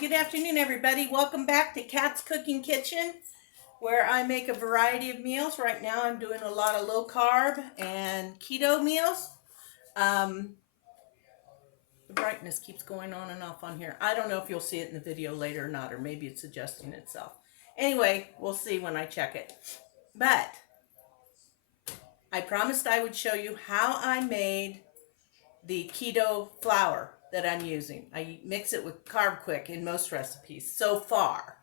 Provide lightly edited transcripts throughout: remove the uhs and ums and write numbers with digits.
Good afternoon, everybody. Welcome back to Kat's Cooking Kitchen, where I make a variety of meals. Right now I'm doing a lot of low carb and keto meals. The brightness keeps going on and off on here. I don't know if you'll see it in the video later or not, or maybe it's adjusting itself. Anyway, we'll see when I check it. But I promised I would show you how I made the keto flour that I'm using. I mix it with Carb Quick in most recipes so far.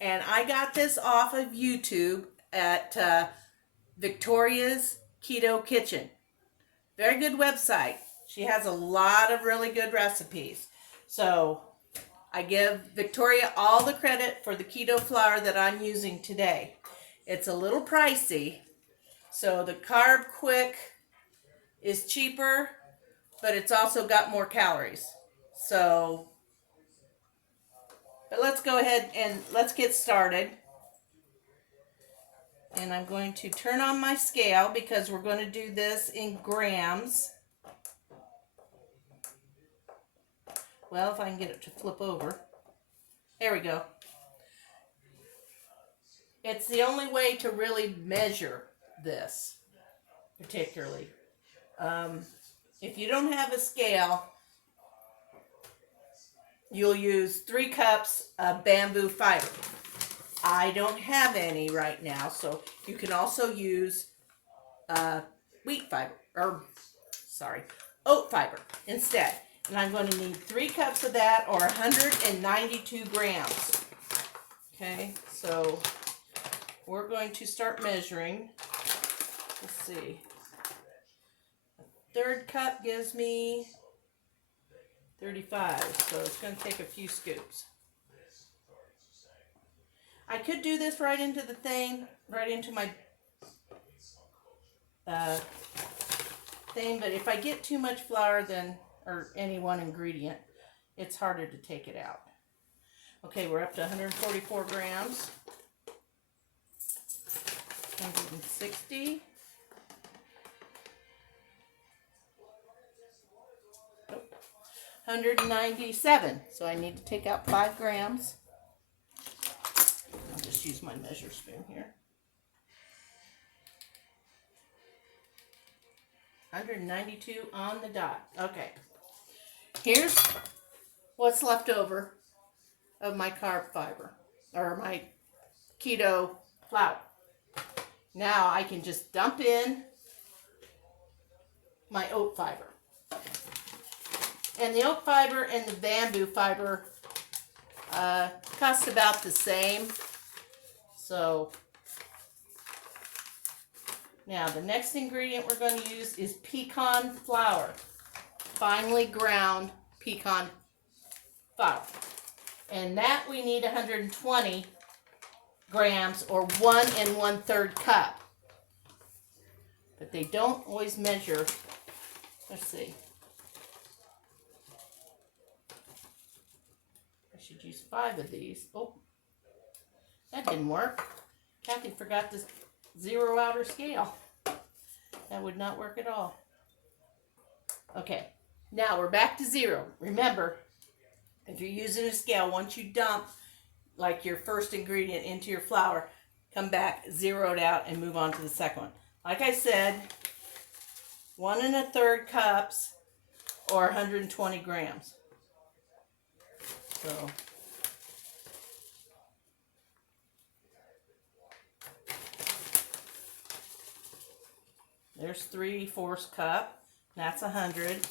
And I got this off of YouTube at Victoria's Keto Kitchen. Very good website. She has a lot of really good recipes. So I give Victoria all the credit for the keto flour that I'm using today. It's a little pricey. So the Carb Quick is cheaper, but it's also got more calories. So, but let's go ahead and let's get started. And I'm going to turn on my scale because we're going to do this in grams. Well, if I can get it to flip over. There we go. It's the only way to really measure this, particularly. If you don't have a scale, you'll use 3 cups of bamboo fiber. I don't have any right now, so you can also use wheat fiber, oat fiber instead. And I'm going to need 3 cups of that, or 192 grams. Okay, so we're going to start measuring. Let's see. A 1/3 cup gives me 35, so it's going to take a few scoops. I could do this right into the thing, right into my thing, but if I get too much flour, or any one ingredient, it's harder to take it out. Okay, we're up to 144 grams. 160. 197. So I need to take out 5 grams. I'll just use my measure spoon here. 192 on the dot. Okay. Here's what's left over of my carb fiber, or my keto flour. Now I can just dump in my oat fiber. And the oat fiber and the bamboo fiber cost about the same. So now the next ingredient we're going to use is pecan flour. Finely ground pecan flour. And that we need 120 grams, or 1 1/3 cup. But they don't always measure. Let's see. I should use 5 of these. Oh, that didn't work. Kathy forgot to zero out her scale. That would not work at all. Okay, now we're back to 0. Remember, if you're using a scale, once you dump like your first ingredient into your flour, come back, zero it out, and move on to the second one. Like I said, 1 1/3 cups, or 120 grams. So there's 3/4 cup. That's 100.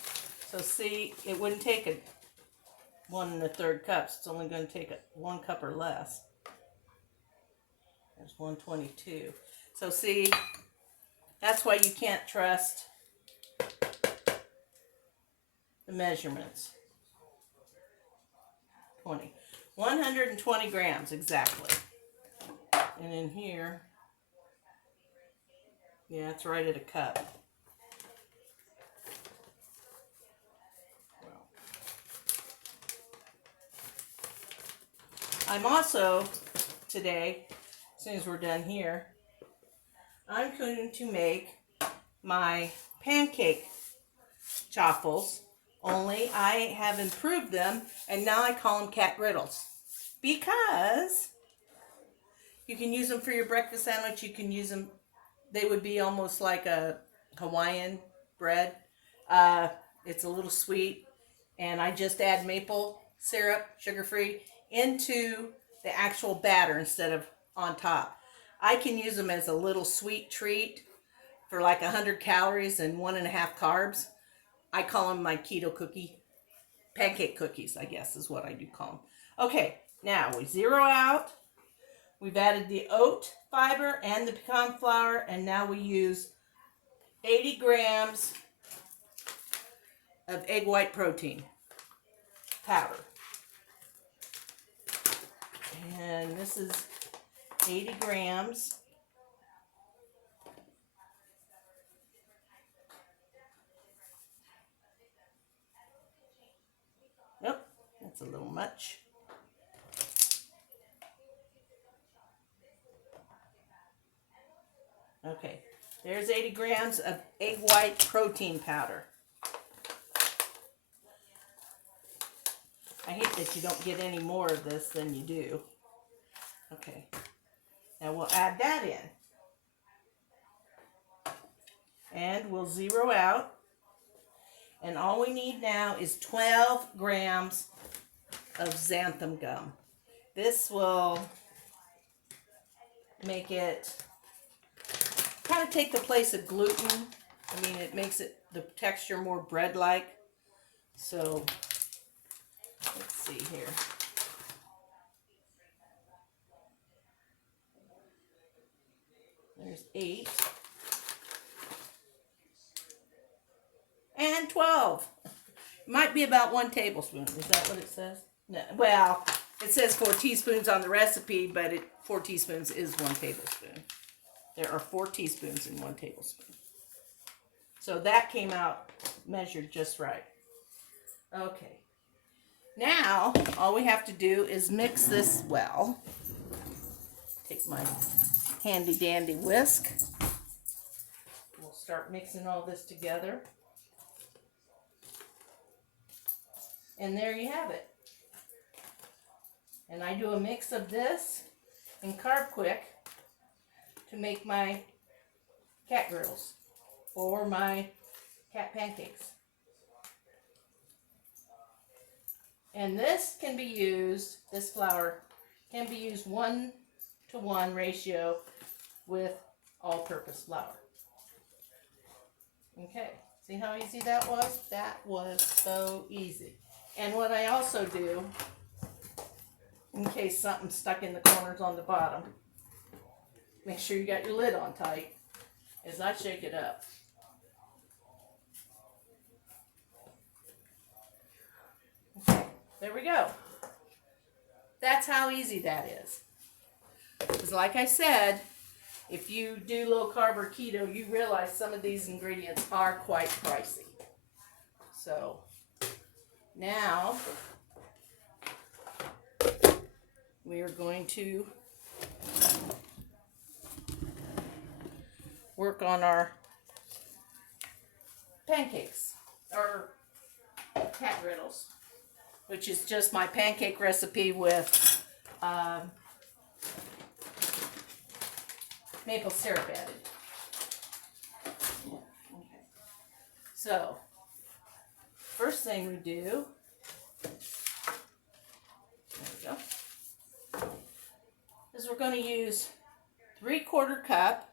So see, it wouldn't take a 1 1/3 cups. It's only going to take 1 cup or less. There's 122. So see, that's why you can't trust the measurements. 120 grams exactly. And in here, yeah, it's right at a cup. I'm also, today, as soon as we're done here, I'm going to make my pancake chaffles Only I have improved them, and now I call them cat griddles. Because you can use them for your breakfast sandwich. You can use them, they would be almost like a Hawaiian bread. It's a little sweet, and I just add maple syrup, sugar-free, into the actual batter instead of on top. I can use them as a little sweet treat for like 100 calories and 1.5 carbs. I call them my keto cookie. Pancake cookies, I guess, is what I do call them. Okay, now we zero out. We've added the oat fiber and the pecan flour, and now we use 80 grams of egg white protein powder. And this is 80 grams. Nope, that's a little much. Okay, there's 80 grams of egg white protein powder. I hate that you don't get any more of this than you do. Okay, now we'll add that in. And we'll zero out. And all we need now is 12 grams of xanthan gum. This will make it kind of take the place of gluten. I mean, it makes it the texture more bread-like. So, let's see here. There's 8. And 12. Might be about 1 tablespoon. Is that what it says? No. Well, it says 4 teaspoons on the recipe, but 4 teaspoons is 1 tablespoon. There are 4 teaspoons in 1 tablespoon. So that came out measured just right. Okay. Now, all we have to do is mix this well. Take my handy dandy whisk. We'll start mixing all this together. And there you have it. And I do a mix of this and Carb Quick to make my cat griddles or my cat pancakes. And this can be used, this flour can be used 1-to-1 ratio with all-purpose flour. Okay, see how easy that was? That was so easy. And what I also do, in case something's stuck in the corners on the bottom, make sure you got your lid on tight, is I shake it up. Okay, there we go. That's how easy that is. Because like I said, if you do low carb or keto, you realize some of these ingredients are quite pricey. So now we are going to work on our pancakes, or cat griddles, which is just my pancake recipe with maple syrup added. Okay. So, first thing we do, there we go, is we're going to use 3/4 cup.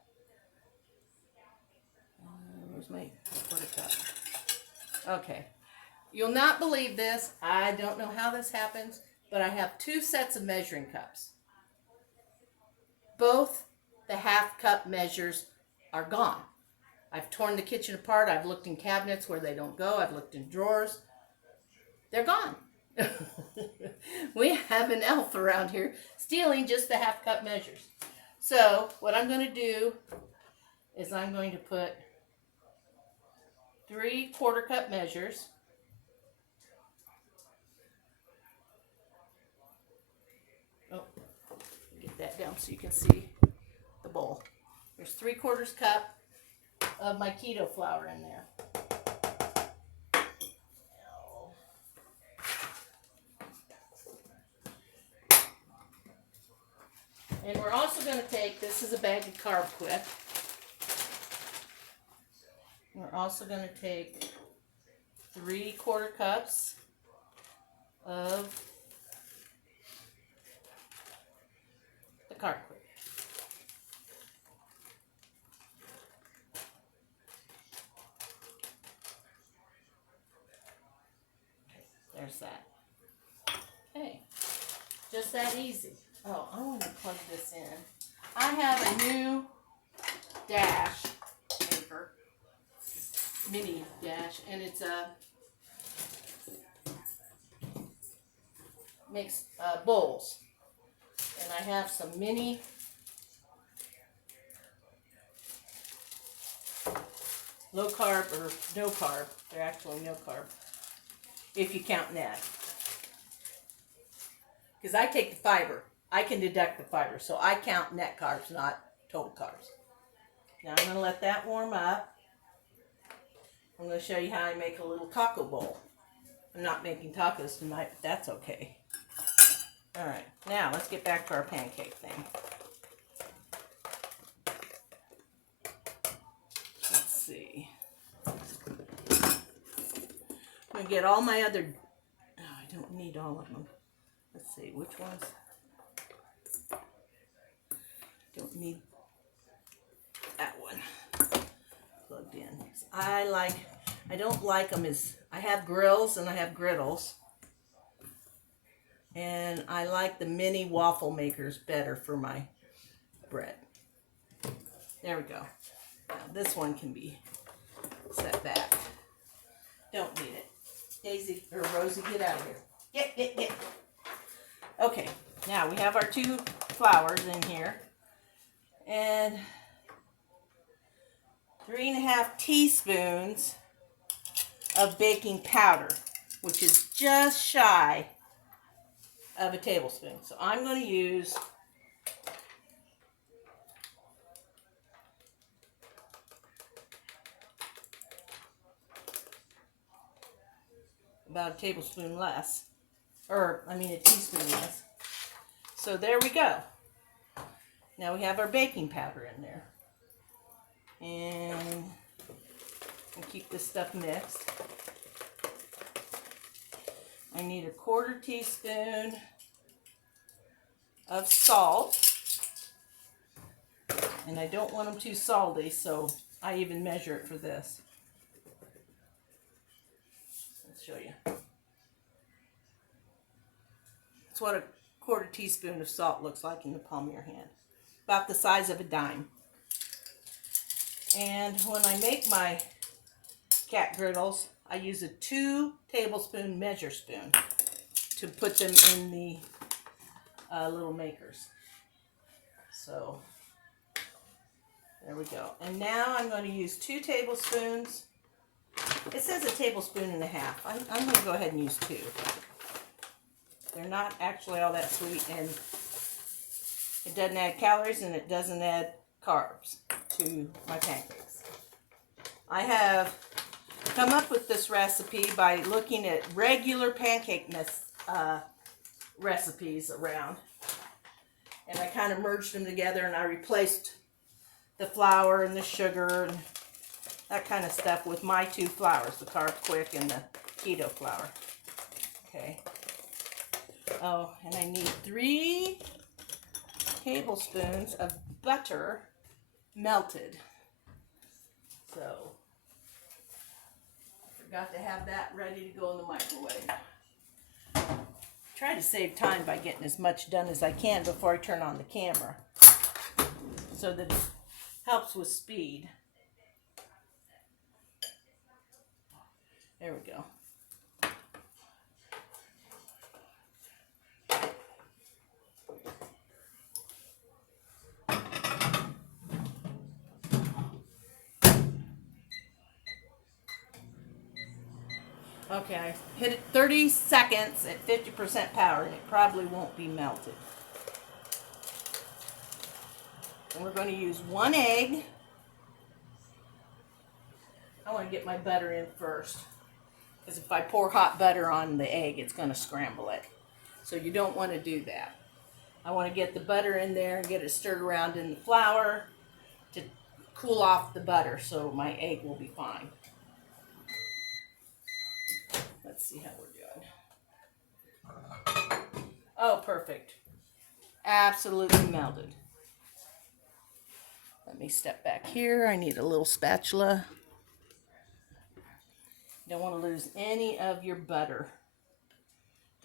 Where's my 1/4 cup? Okay. You'll not believe this. I don't know how this happens, but I have 2 sets of measuring cups. Both the half cup measures are gone. I've torn the kitchen apart. I've looked in cabinets where they don't go. I've looked in drawers. They're gone. We have an elf around here stealing just the half cup measures. So what I'm going to do is I'm going to put 3/4 cup measures. Oh, get that down so you can see the bowl. There's 3/4 cup of my keto flour in there. And we're also going to take, this is a bag of Carb Quick. We're also going to take 3/4 cups of the Carb Quick. There's that. Okay, just that easy. Oh, I want to plug this in. I have a new dash maker, mini dash, and it's a makes bowls. And I have some mini low carb or no carb. They're actually no carb, if you count net. Because I take the fiber. I can deduct the fiber. So I count net carbs, not total carbs. Now I'm going to let that warm up. I'm going to show you how I make a little taco bowl. I'm not making tacos tonight, but that's okay. Alright, now let's get back to our pancake thing. Let's see. I'm going to get all my other... Oh, I don't need all of them. Let's see, which ones? Don't need that one plugged in. I don't like them as... I have grills and I have griddles. And I like the mini waffle makers better for my bread. There we go. Now this one can be set back. Don't need it. Daisy or Rosie, get out of here. Get. Okay, now we have our 2 flours in here. And 3.5 teaspoons of baking powder, which is just shy of a tablespoon. So I'm going to use about a tablespoon less, or I mean a teaspoon less. So there we go. Now we have our baking powder in there. And we'll keep this stuff mixed. I need 1/4 teaspoon of salt. And I don't want them too salty, so I even measure it for this. Let's show you. That's what 1/4 teaspoon of salt looks like in the palm of your hand. About the size of a dime. And when I make my cat griddles, I use a 2 tablespoon measure spoon to put them in the little makers. So there we go. And now I'm going to use 2 tablespoons. It says 1.5 tablespoons. I'm going to go ahead and use 2. They're not actually all that sweet, and it doesn't add calories and it doesn't add carbs to my pancakes. I have come up with this recipe by looking at regular pancake recipes around, and I kind of merged them together, and I replaced the flour and the sugar and that kind of stuff with my 2 flours, the Carb Quick and the Keto flour. Okay. Oh, and I need 3 tablespoons of butter melted. So I forgot to have that ready to go in the microwave. Try to save time by getting as much done as I can before I turn on the camera, so that it helps with speed. There we go. Okay, I hit it 30 seconds at 50% power, and it probably won't be melted. And we're going to use 1 egg. I want to get my butter in first, because if I pour hot butter on the egg, it's going to scramble it. So you don't want to do that. I want to get the butter in there and get it stirred around in the flour to cool off the butter so my egg will be fine. Let's see how we're doing. Oh, perfect. Absolutely melted. Let me step back here. I need a little spatula. Don't want to lose any of your butter.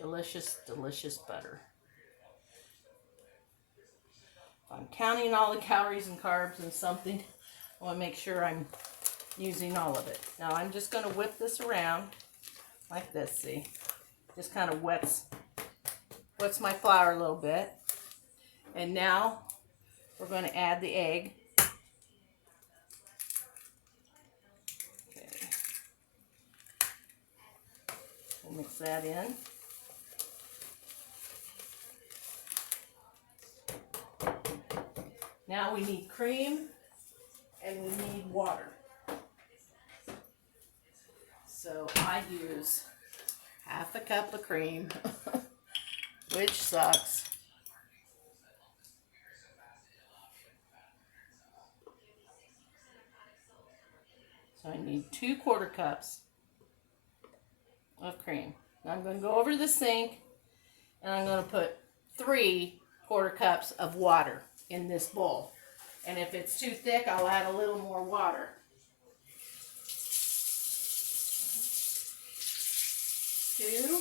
Delicious, delicious butter. If I'm counting all the calories and carbs and something, I want to make sure I'm using all of it. Now I'm just going to whip this around like this, see? Just kind of wets my flour a little bit. And now we're going to add the egg. Okay. We'll mix that in. Now we need cream and we need water. So I use half a cup of cream, which sucks. So I need 2/4 cups of cream. Now I'm going to go over the sink and I'm going to put 3/4 cups of water in this bowl. And if it's too thick, I'll add a little more water. 2,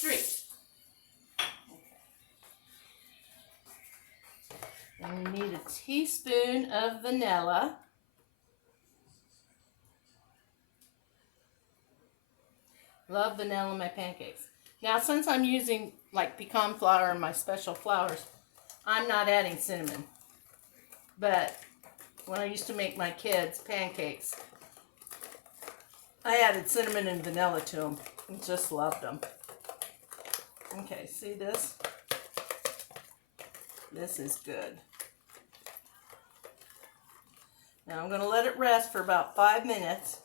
3. And we need a teaspoon of vanilla. Love vanilla in my pancakes. Now, since I'm using like pecan flour in my special flours, I'm not adding cinnamon. But when I used to make my kids pancakes, I added cinnamon and vanilla to them and just loved them. Okay, see this? This is good. Now I'm going to let it rest for about 5 minutes.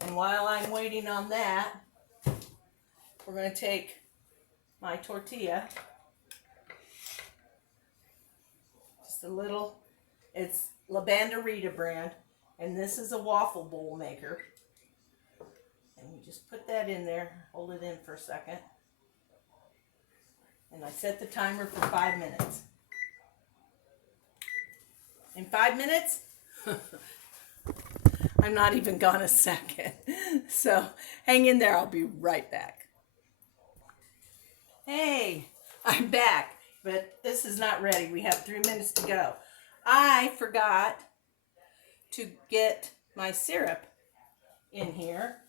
And while I'm waiting on that, we're going to take my tortilla, just a little, it's La Banderita brand, and this is a waffle bowl maker. And you just put that in there, hold it in for a second. And I set the timer for 5 minutes. In 5 minutes, I'm not even gone a second. So hang in there, I'll be right back. Hey, I'm back, but this is not ready. We have 3 minutes to go. I forgot to get my syrup in here,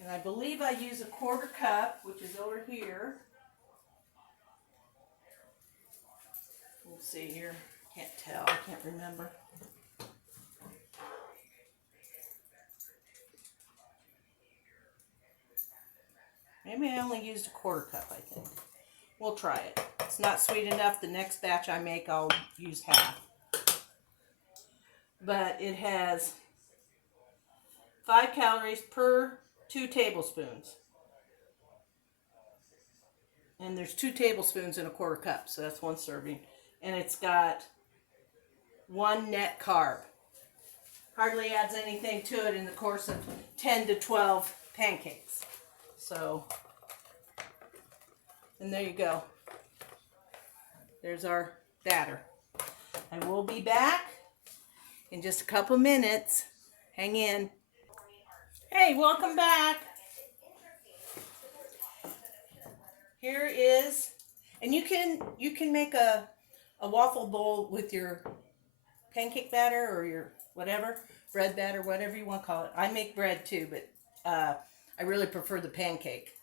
and I believe I use 1/4 cup, which is over here. Let's see here. Can't tell. I can't remember. Maybe I only used 1/4 cup, I think. We'll try it. It's not sweet enough. The next batch I make, I'll use half. But it has 5 calories per 2 tablespoons. And there's 2 tablespoons in 1/4 cup, so that's 1 serving. And it's got 1 net carb. Hardly adds anything to it in the course of 10 to 12 pancakes. So, and there you go. There's our batter. I will be back in just a couple minutes. Hang in. Hey, welcome back. Here is, and you can make a waffle bowl with your pancake batter or your whatever, bread batter, whatever you want to call it. I make bread too, but I really prefer the pancake.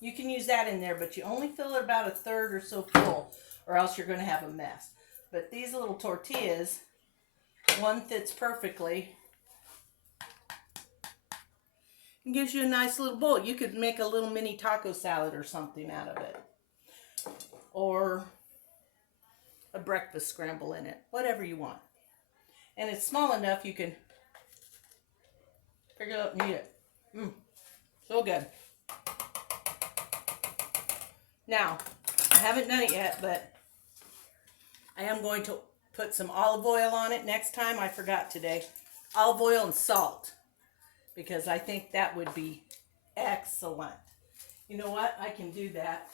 You can use that in there, but you only fill it about 1/3 or so full, or else you're going to have a mess. But these little tortillas, one fits perfectly. It gives you a nice little bowl. You could make a little mini taco salad or something out of it. Or a breakfast scramble in it. Whatever you want. And it's small enough you can pick it up and eat it. So good. Now, I haven't done it yet, but I am going to put some olive oil on it next time. I forgot today. Olive oil and salt, because I think that would be excellent. You know what? I can do that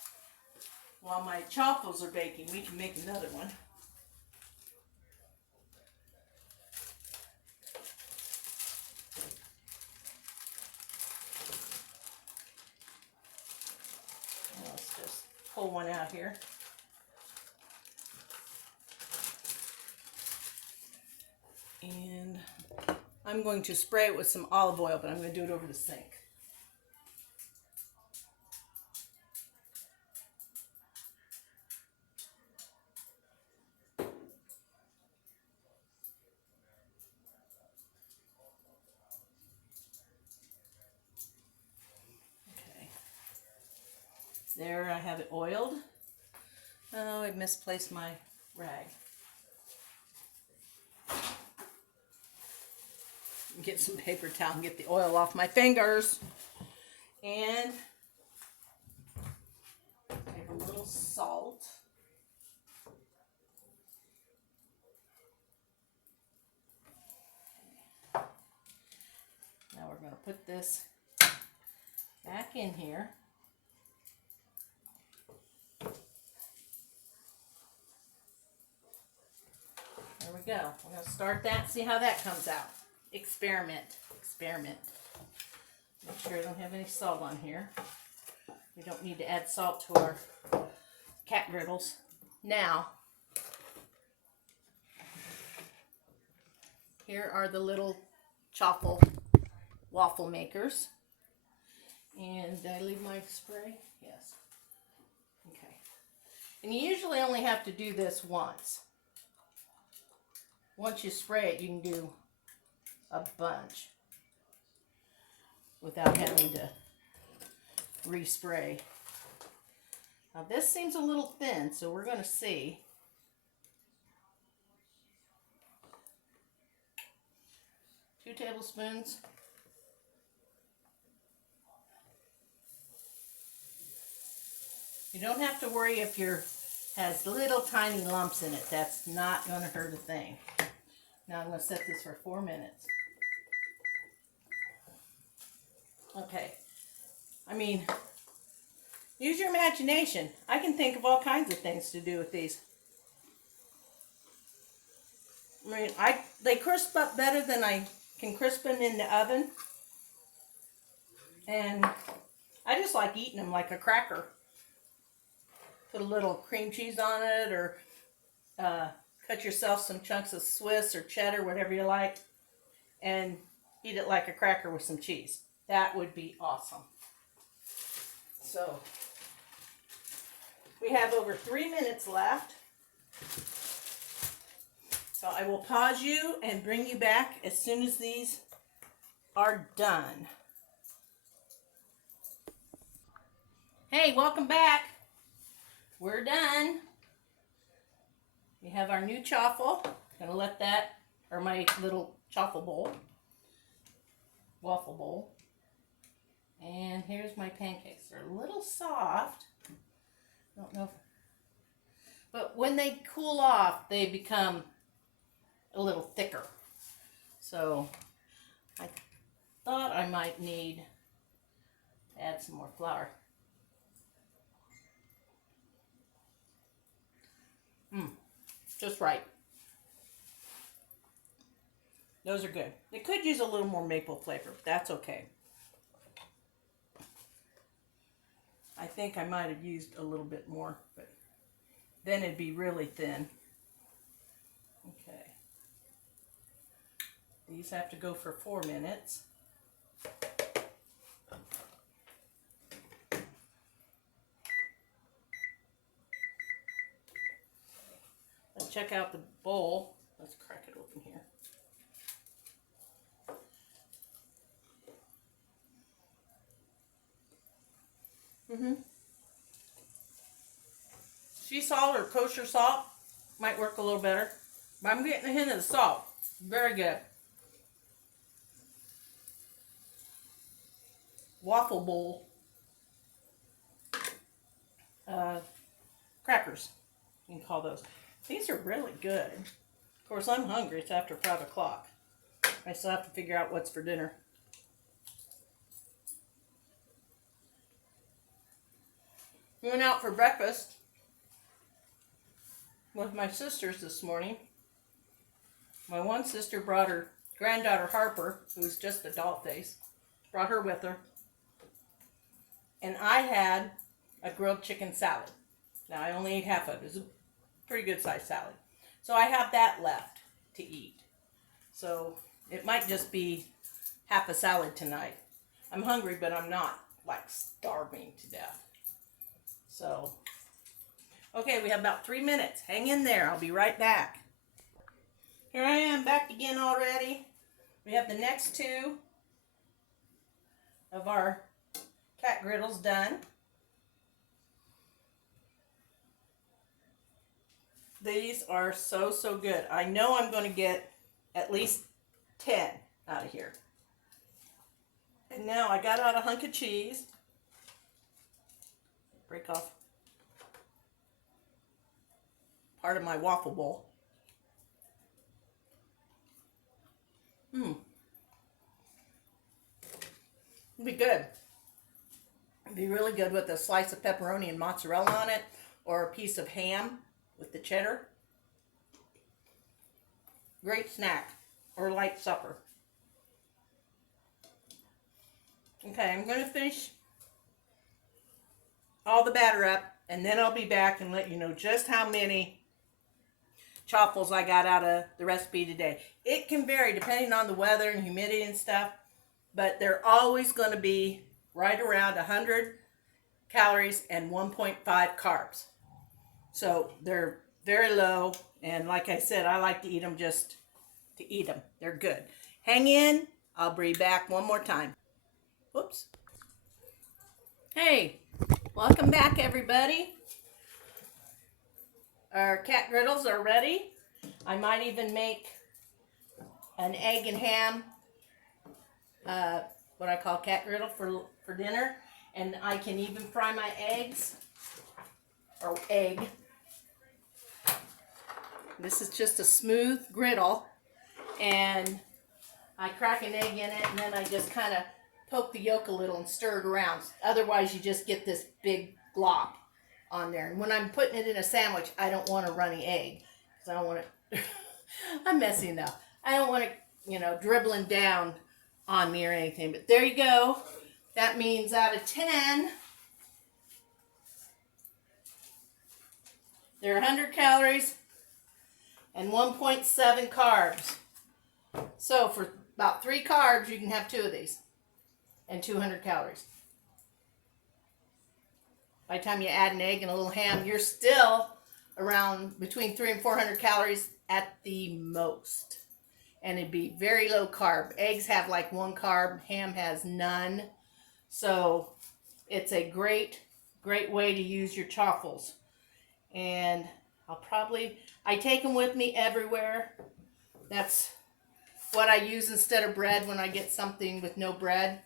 while my chaffles are baking. We can make another one. Let's just pull one out here. And I'm going to spray it with some olive oil, but I'm going to do it over the sink. Okay. There, I have it oiled. Oh, I misplaced my rag. Get some paper towel and get the oil off my fingers. And take a little salt. Now we're going to put this back in here. There we go. We're going to start that, see how that comes out. Experiment. Make sure I don't have any salt on here. We don't need to add salt to our cat griddles. Now, here are the little waffle makers. And did I leave my spray? Yes. Okay. And you usually only have to do this once. Once you spray it, you can do a bunch without having to respray. Now this seems a little thin, so we're going to see. 2 tablespoons. You don't have to worry if your has little tiny lumps in it. That's not going to hurt a thing. Now I'm going to set this for 4 minutes. Okay. I mean, use your imagination. I can think of all kinds of things to do with these. I mean, they crisp up better than I can crisp them in the oven. And I just like eating them like a cracker. Put a little cream cheese on it, or cut yourself some chunks of Swiss or cheddar, whatever you like, and eat it like a cracker with some cheese. That would be awesome. So, we have over 3 minutes left. So I will pause you and bring you back as soon as these are done. Hey, welcome back. We're done. We have our new chaffle. Gonna let that, or my little chaffle bowl, waffle bowl. And here's my pancakes. They're a little soft. Don't know but when they cool off, they become a little thicker. So I thought I might need to add some more flour. Just right. Those are good. They could use a little more maple flavor, but that's okay. I think I might have used a little bit more, but then it'd be really thin. Okay. These have to go for 4 minutes. Let's check out the bowl. Let's crack it open here. Sea salt or kosher salt might work a little better, but I'm getting a hint of the salt. Very good. Waffle bowl. crackers. You can call those. These are really good. Of course, I'm hungry. It's after 5 o'clock. I still have to figure out what's for dinner. We went out for breakfast with my sisters this morning. My one sister brought her granddaughter Harper, who's just a doll face, brought her with her. And I had a grilled chicken salad. Now, I only ate half of it. It was a pretty good sized salad. So I have that left to eat. So it might just be half a salad tonight. I'm hungry, but I'm not like starving to death. So, okay, we have about 3 minutes. Hang in there. I'll be right back. Here I am back again already. We have the next 2 of our cat griddles done. These are so, so good. I know I'm going to get at least 10 out of here. And now I got out a hunk of cheese. Break off part of my waffle bowl. It'll be good. It'll be really good with a slice of pepperoni and mozzarella on it, or a piece of ham with the cheddar. Great snack or light supper. Okay, I'm going to finish all the batter up, and then I'll be back and let you know just how many chaffles I got out of the recipe today. It can vary depending on the weather and humidity and stuff, but they're always going to be right around 100 calories and 1.5 carbs. So they're very low, and like I said, I like to eat them just to eat them. They're good. Hang in. I'll be back one more time. Whoops. Hey, welcome back, everybody. Our cat griddles are ready. I might even make an egg and ham, what I call cat griddle for dinner. And I can even fry my eggs, or egg. This is just a smooth griddle, and I crack an egg in it, and then I just kind of poke the yolk a little and stir it around. Otherwise, you just get this big glop on there. And when I'm putting it in a sandwich, I don't want a runny egg, because I don't want it. I'm messing up. I don't want it, dribbling down on me or anything. But there you go. That means out of 10, they're 100 calories and 1.7 carbs. So for about 3 carbs, you can have 2 of these and 200 calories. By the time you add an egg and a little ham, you're still around between 300 and 400 calories at the most. And it'd be very low carb. Eggs have like 1 carb, ham has none. So it's a great way to use your chaffles. And I take them with me everywhere. That's what I use instead of bread when I get something with no bread.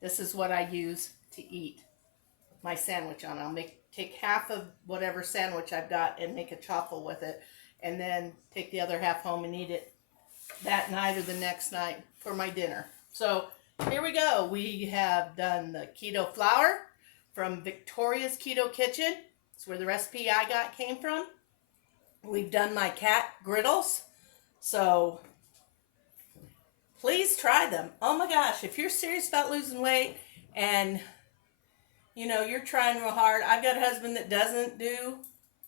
This is what I use to eat my sandwich on. I'll take half of whatever sandwich I've got and make a chaffle with it, and then take the other half home and eat it that night or the next night for my dinner. So here we go. We have done the keto flour from Victoria's Keto Kitchen. That's where the recipe I got came from. We've done my cat griddles. So please try them. Oh my gosh, if you're serious about losing weight and you're trying real hard. I've got a husband that doesn't do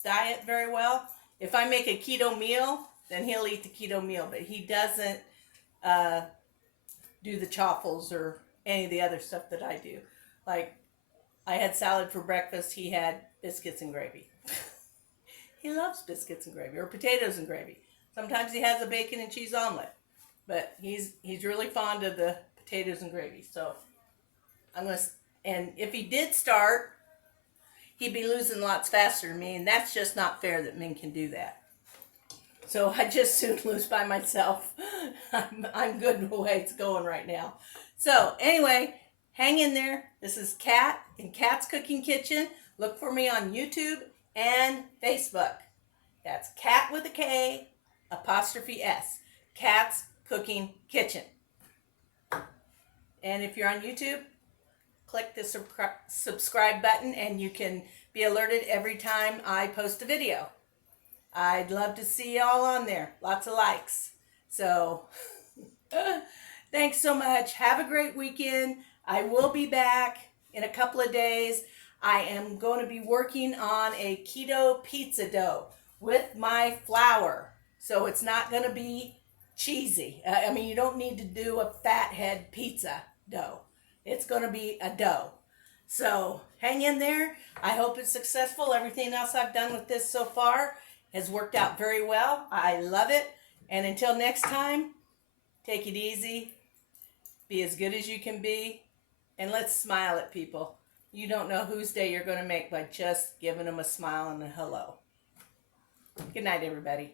diet very well. If I make a keto meal, then he'll eat the keto meal, but he doesn't do the chaffles or any of the other stuff that I do. Like, I had salad for breakfast. He had biscuits and gravy. He loves biscuits and gravy, or potatoes and gravy. Sometimes he has a bacon and cheese omelet, but he's really fond of the potatoes and gravy. So and if he did start, he'd be losing lots faster than me, and that's just not fair that men can do that. So I just soon lose by myself. I'm good the way it's going right now. So anyway, hang in there. This is Kat in Kat's Cooking Kitchen. Look for me on YouTube and Facebook. That's Cat with a K, apostrophe S. Cat's Cooking Kitchen. And if you're on YouTube, click the subscribe button and you can be alerted every time I post a video. I'd love to see y'all on there. Lots of likes. So, thanks so much. Have a great weekend. I will be back in a couple of days. I am going to be working on a keto pizza dough with my flour. So it's not going to be cheesy. I mean, you don't need to do a fathead pizza dough. It's going to be a dough. So hang in there. I hope it's successful. Everything else I've done with this so far has worked out very well. I love it. And until next time, take it easy. Be as good as you can be. And let's smile at people. You don't know whose day you're going to make by just giving them a smile and a hello. Good night, everybody.